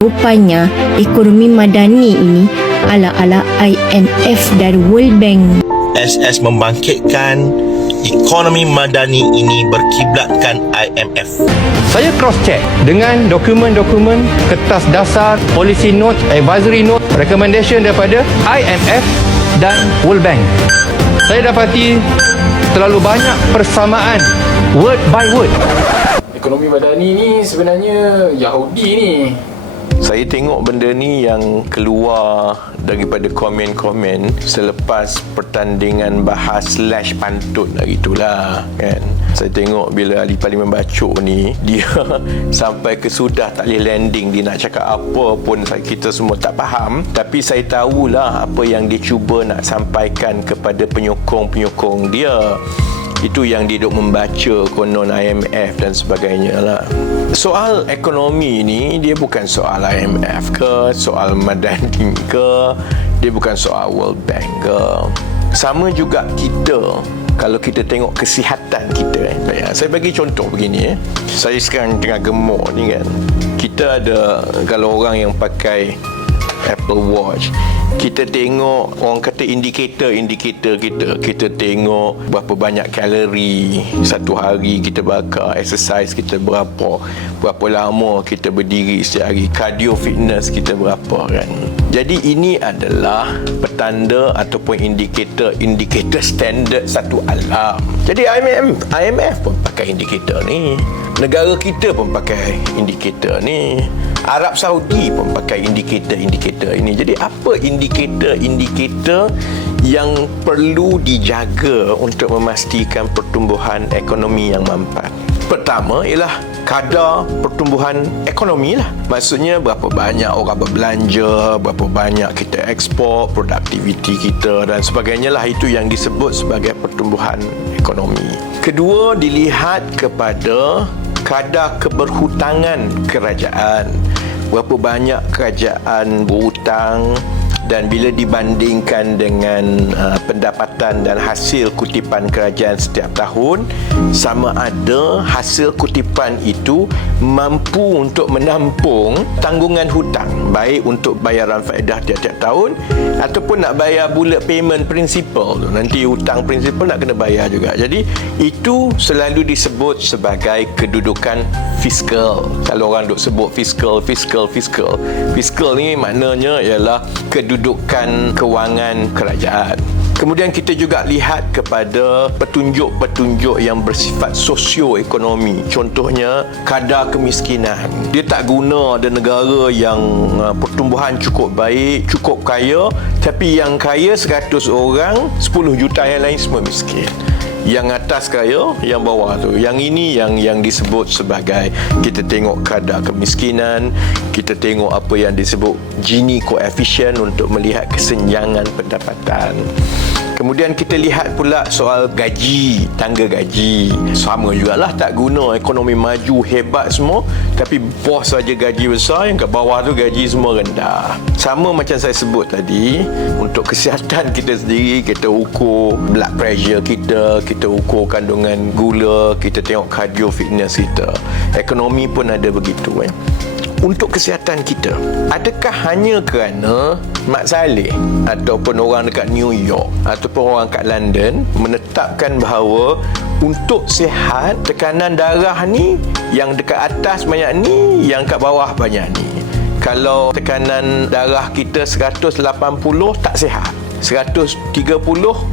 Rupanya ekonomi madani ini ala-ala IMF dan World Bank. SS membangkitkan ekonomi madani ini berkiblatkan IMF. Saya cross-check dengan dokumen-dokumen, kertas dasar, policy note, advisory note, recommendation daripada IMF dan World Bank. Saya dapati terlalu banyak persamaan word by word. Ekonomi madani ni sebenarnya Yahudi ni. Saya tengok benda ni yang keluar daripada komen-komen selepas pertandingan bahas / pantun hari itulah kan. Saya tengok bila ahli parlimen bacok ni, dia sampai ke sudah tak boleh landing, dia nak cakap apa pun kita semua tak faham, tapi saya tahulah apa yang dia cuba nak sampaikan kepada penyokong-penyokong dia. Itu yang dia duk membaca konon IMF dan sebagainya lah. Soal ekonomi ni dia bukan soal IMF ke, soal madani ke, dia bukan soal World Bank ke. Sama juga kita, kalau kita tengok kesihatan kita saya bagi contoh begini Saya sekarang tengah gemuk ni kan. Kita ada, kalau orang yang pakai Apple Watch, kita tengok orang kata indikator kita tengok berapa banyak kalori satu hari kita bakar, exercise kita berapa lama kita berdiri setiap hari, cardio fitness kita berapa kan. Jadi ini adalah petanda ataupun indikator standard satu alam. Jadi IMF pun pakai indikator ni, negara kita pun pakai indikator ni, Arab Saudi pun pakai indikator ini. Jadi apa indikator yang perlu dijaga untuk memastikan pertumbuhan ekonomi yang mampan? Pertama ialah kadar pertumbuhan ekonomi lah. Maksudnya berapa banyak orang berbelanja, berapa banyak kita ekspor, produktiviti kita dan sebagainya lah. Itu yang disebut sebagai pertumbuhan ekonomi. Kedua, dilihat kepada kadar keberhutangan kerajaan. Berapa banyak kerajaan berhutang, dan bila dibandingkan dengan pendapatan dan hasil kutipan kerajaan setiap tahun, sama ada hasil kutipan itu mampu untuk menampung tanggungan hutang, baik untuk bayaran faedah tiap-tiap tahun ataupun nak bayar bullet payment principal tu. Nanti hutang principal nak kena bayar juga. Jadi itu selalu disebut sebagai kedudukan fiskal. Kalau orang duk sebut fiskal ni maknanya ialah kedudukan kewangan kerajaan. Kemudian kita juga lihat kepada petunjuk-petunjuk yang bersifat sosioekonomi. Contohnya kadar kemiskinan. Dia tak guna ada negara yang pertumbuhan cukup baik, cukup kaya, tapi yang kaya 100 orang, 10 juta yang lain semua miskin. Yang atas kaya, yang bawah tu. Yang ini yang disebut sebagai, kita tengok kadar kemiskinan, kita tengok apa yang disebut Gini coefficient untuk melihat kesenjangan pendapatan. Kemudian kita lihat pula soal gaji, tangga gaji. Sama jugalah, tak guna ekonomi maju hebat semua, tapi bos saja gaji besar, yang kat bawah tu gaji semua rendah. Sama macam saya sebut tadi, untuk kesihatan kita sendiri, kita ukur blood pressure kita ukur kandungan gula, kita tengok cardio fitness kita. Ekonomi pun ada begitu Untuk kesihatan kita, adakah hanya kerana Mak Saleh ataupun orang dekat New York ataupun orang kat London menetapkan bahawa untuk sihat, tekanan darah ni yang dekat atas banyak ni, yang kat bawah banyak ni. Kalau tekanan darah kita 180 tak sihat, 130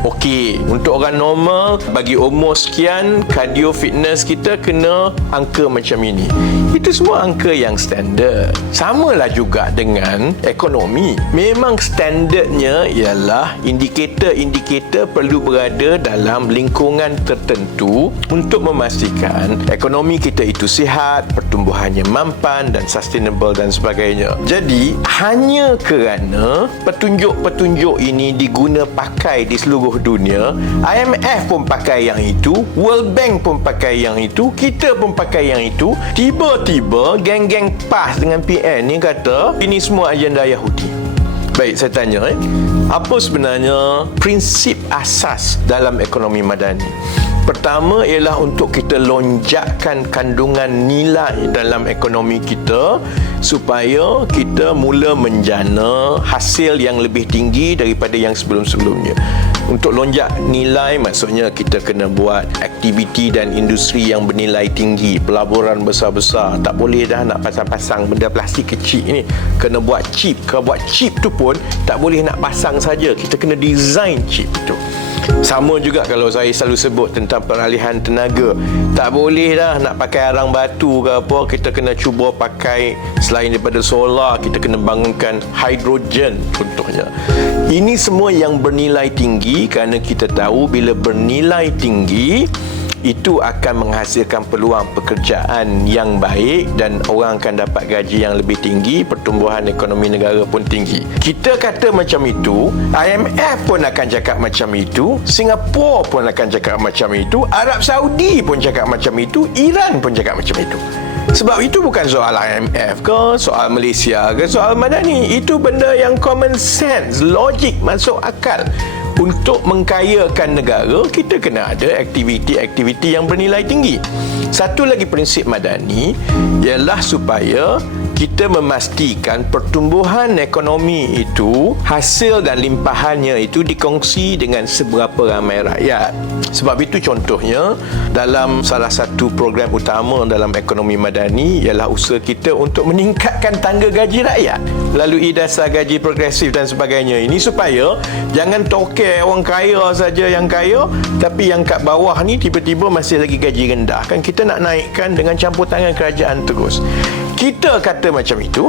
okey. Untuk orang normal, bagi umur sekian, cardio fitness kita kena angka macam ini. Itu semua angka yang standard. Samalah juga dengan ekonomi. Memang standardnya ialah indikator-indikator perlu berada dalam lingkungan tertentu untuk memastikan ekonomi kita itu sihat, pertumbuhannya mampan dan sustainable dan sebagainya. Jadi hanya kerana petunjuk-petunjuk ini diguna pakai di seluruh dunia, IMF pun pakai yang itu, World Bank pun pakai yang itu, kita pun pakai yang itu, tiba-tiba geng-geng PAS dengan PN ni kata ini semua agenda Yahudi. Baik, saya tanya apa sebenarnya prinsip asas dalam ekonomi madani? Pertama ialah untuk kita lonjakkan kandungan nilai dalam ekonomi kita supaya kita mula menjana hasil yang lebih tinggi daripada yang sebelum-sebelumnya. Untuk lonjak nilai maksudnya kita kena buat aktiviti dan industri yang bernilai tinggi, pelaburan besar-besar. Tak boleh dah nak pasang-pasang benda plastik kecil ni. Kena buat chip. Kalau buat chip tu pun tak boleh nak pasang saja. Kita kena design chip tu. Sama juga kalau saya selalu sebut tentang peralihan tenaga. Tak boleh dah nak pakai arang batu ke apa. Kita kena cuba pakai selain daripada solar, kita kena bangunkan hidrogen contohnya. Ini semua yang bernilai tinggi kerana kita tahu bila bernilai tinggi itu akan menghasilkan peluang pekerjaan yang baik dan orang akan dapat gaji yang lebih tinggi, pertumbuhan ekonomi negara pun tinggi. Kita kata macam itu, IMF pun akan cakap macam itu, Singapura pun akan cakap macam itu, Arab Saudi pun cakap macam itu, Iran pun cakap macam itu. Sebab itu bukan soal IMF ke, soal Malaysia ke, soal Madani. Itu benda yang common sense, logik, masuk akal. Untuk mengkayakan negara, kita kena ada aktiviti-aktiviti yang bernilai tinggi. Satu lagi prinsip Madani ialah supaya kita memastikan pertumbuhan ekonomi itu, hasil dan limpahannya itu dikongsi dengan seberapa ramai rakyat. Sebab itu contohnya dalam salah satu program utama dalam ekonomi Madani ialah usaha kita untuk meningkatkan tangga gaji rakyat melalui dasar gaji progresif dan sebagainya. Ini supaya jangan toke orang kaya saja yang kaya, tapi yang kat bawah ni tiba-tiba masih lagi gaji rendah. Kan kita nak naikkan dengan campur tangan kerajaan terus. Kita kata macam itu,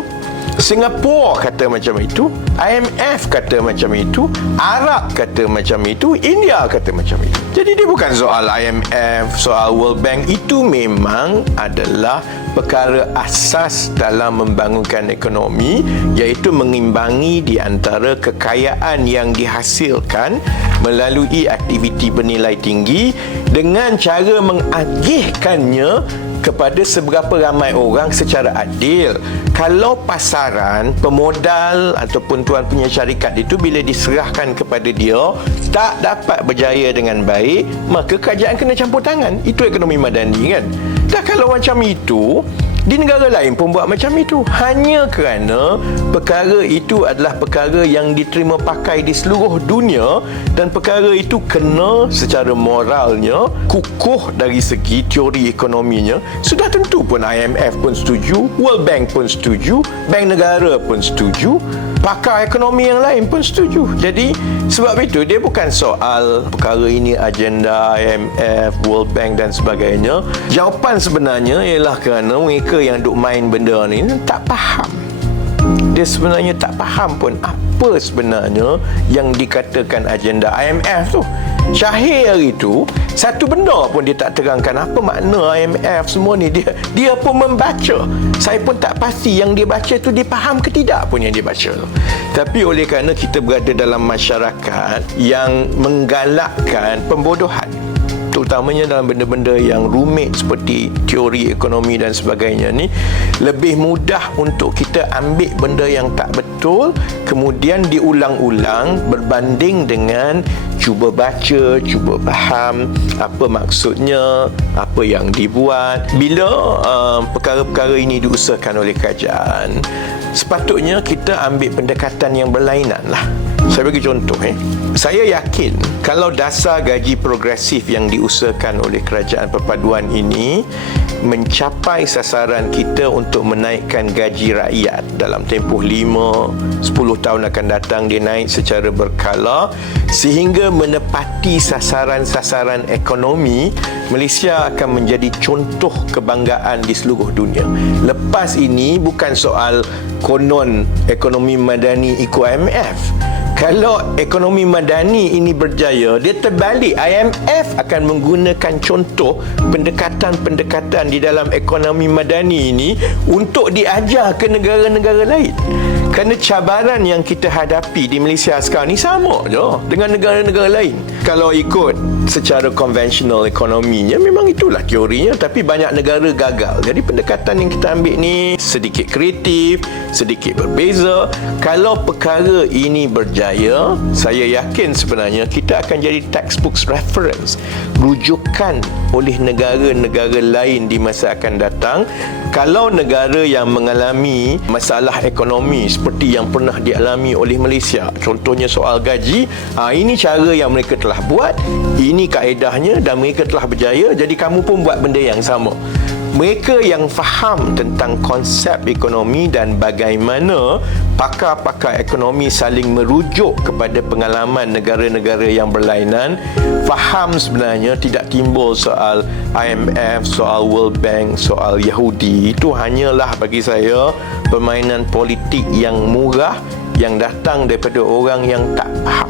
Singapura kata macam itu, IMF kata macam itu, Arab kata macam itu, India kata macam itu. Jadi dia bukan soal IMF, soal World Bank. Itu memang adalah perkara asas dalam membangunkan ekonomi, iaitu mengimbangi di antara kekayaan yang dihasilkan melalui aktiviti bernilai tinggi dengan cara mengagihkannya kepada seberapa ramai orang secara adil. Kalau pasaran, pemodal ataupun tuan punya syarikat itu bila diserahkan kepada dia tak dapat berjaya dengan baik, maka kerajaan kena campur tangan. Itu ekonomi Madani kan. Dah kalau macam itu, di negara lain pun buat macam itu. Hanya kerana perkara itu adalah perkara yang diterima pakai di seluruh dunia dan perkara itu kena secara moralnya kukuh dari segi teori ekonominya. Sudah tentu pun IMF pun setuju, World Bank pun setuju, Bank Negara pun setuju, pakar ekonomi yang lain pun setuju. Jadi sebab itu dia bukan soal perkara ini agenda IMF, World Bank dan sebagainya. Jawapan sebenarnya ialah kerana mereka yang duk main benda ni tak faham. Dia sebenarnya tak faham pun apa sebenarnya yang dikatakan agenda IMF tu. Syahir hari tu satu benda pun dia tak terangkan apa makna IMF semua ni. Dia pun membaca. Saya pun tak pasti yang dia baca tu dia faham ke tidak pun yang dia baca tu. Tapi oleh kerana kita berada dalam masyarakat yang menggalakkan pembodohan, terutamanya dalam benda-benda yang rumit seperti teori ekonomi dan sebagainya ni, lebih mudah untuk kita ambil benda yang tak betul kemudian diulang-ulang berbanding dengan cuba baca, cuba faham apa maksudnya, apa yang dibuat. Bila perkara-perkara ini diusahakan oleh kerajaan, sepatutnya kita ambil pendekatan yang berlainan lah. Saya bagi contoh. Saya yakin kalau dasar gaji progresif yang diusahakan oleh kerajaan perpaduan ini mencapai sasaran kita untuk menaikkan gaji rakyat dalam tempoh 5-10 tahun akan datang, dia naik secara berkala sehingga menepati sasaran-sasaran ekonomi, Malaysia akan menjadi contoh kebanggaan di seluruh dunia. Lepas ini bukan soal konon ekonomi Madani ikut IMF. Kalau ekonomi Madani ini berjaya, dia terbalik. IMF akan menggunakan contoh pendekatan-pendekatan di dalam ekonomi Madani ini untuk diajar ke negara-negara lain. Kerana cabaran yang kita hadapi di Malaysia sekarang ni sama je dengan negara-negara lain. Kalau ikut secara konvensional ekonominya, memang itulah teorinya, tapi banyak negara gagal. Jadi pendekatan yang kita ambil ni sedikit kreatif, sedikit berbeza. Kalau perkara ini berjaya, saya yakin sebenarnya kita akan jadi textbook reference, rujukan oleh negara-negara lain di masa akan datang. Kalau negara yang mengalami masalah ekonomi seperti yang pernah dialami oleh Malaysia, contohnya soal gaji, ini cara yang mereka telah buat, ini kaedahnya dan mereka telah berjaya, jadi kamu pun buat benda yang sama. Mereka yang faham tentang konsep ekonomi dan bagaimana pakar-pakar ekonomi saling merujuk kepada pengalaman negara-negara yang berlainan, faham sebenarnya tidak timbul soal IMF, soal World Bank, soal Yahudi. Itu hanyalah bagi saya permainan politik yang murah yang datang daripada orang yang tak faham.